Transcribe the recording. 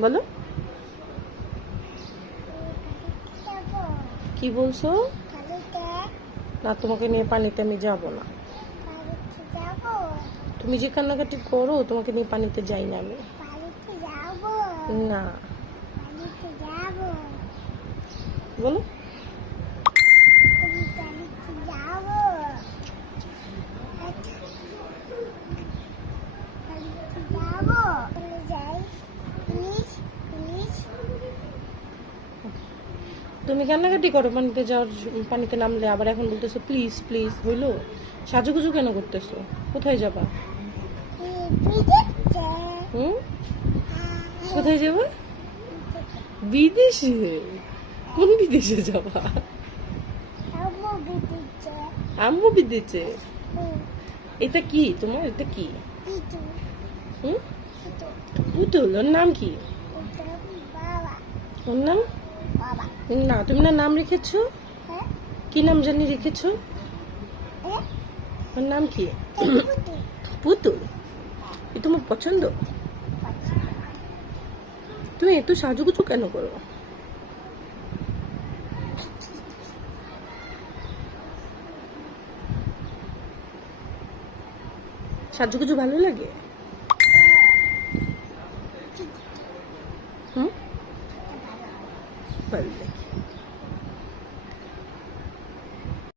বলো কি বলছো? না, তোমাকে নিয়ে পানিতে আমি যাব না। তুমি যে কান্নাকাটি করো, তোমাকে নিয়ে পানিতে যাই না আমি। না, বলো তুমি কান্নাকাটি করো পানিতে যাওয়ার, পানিতে নামলে আবার এখন বলতেছো প্লিজ প্লিজ। হইলো? সাজুগুজু কেন করতেছো? কোথায় যাবা? হুম, কোথায় যাবা? বিদেশে? কোন বিদেশে যাবা? আম্মু বিদেশে? এটা কি তোমার? এটা কি? হুম, পুতুল। ওর নাম কি? ওর নাম না, তুমি না নাম রেখেছো? কি নাম জানি রেখেছো? ওর নাম কি? পুতুল? এ তোমার পছন্দ? তুমি এত সাজুগুজু কেন করো? সাজুগুজু ভালো লাগে? হুম, ভালো লাগে।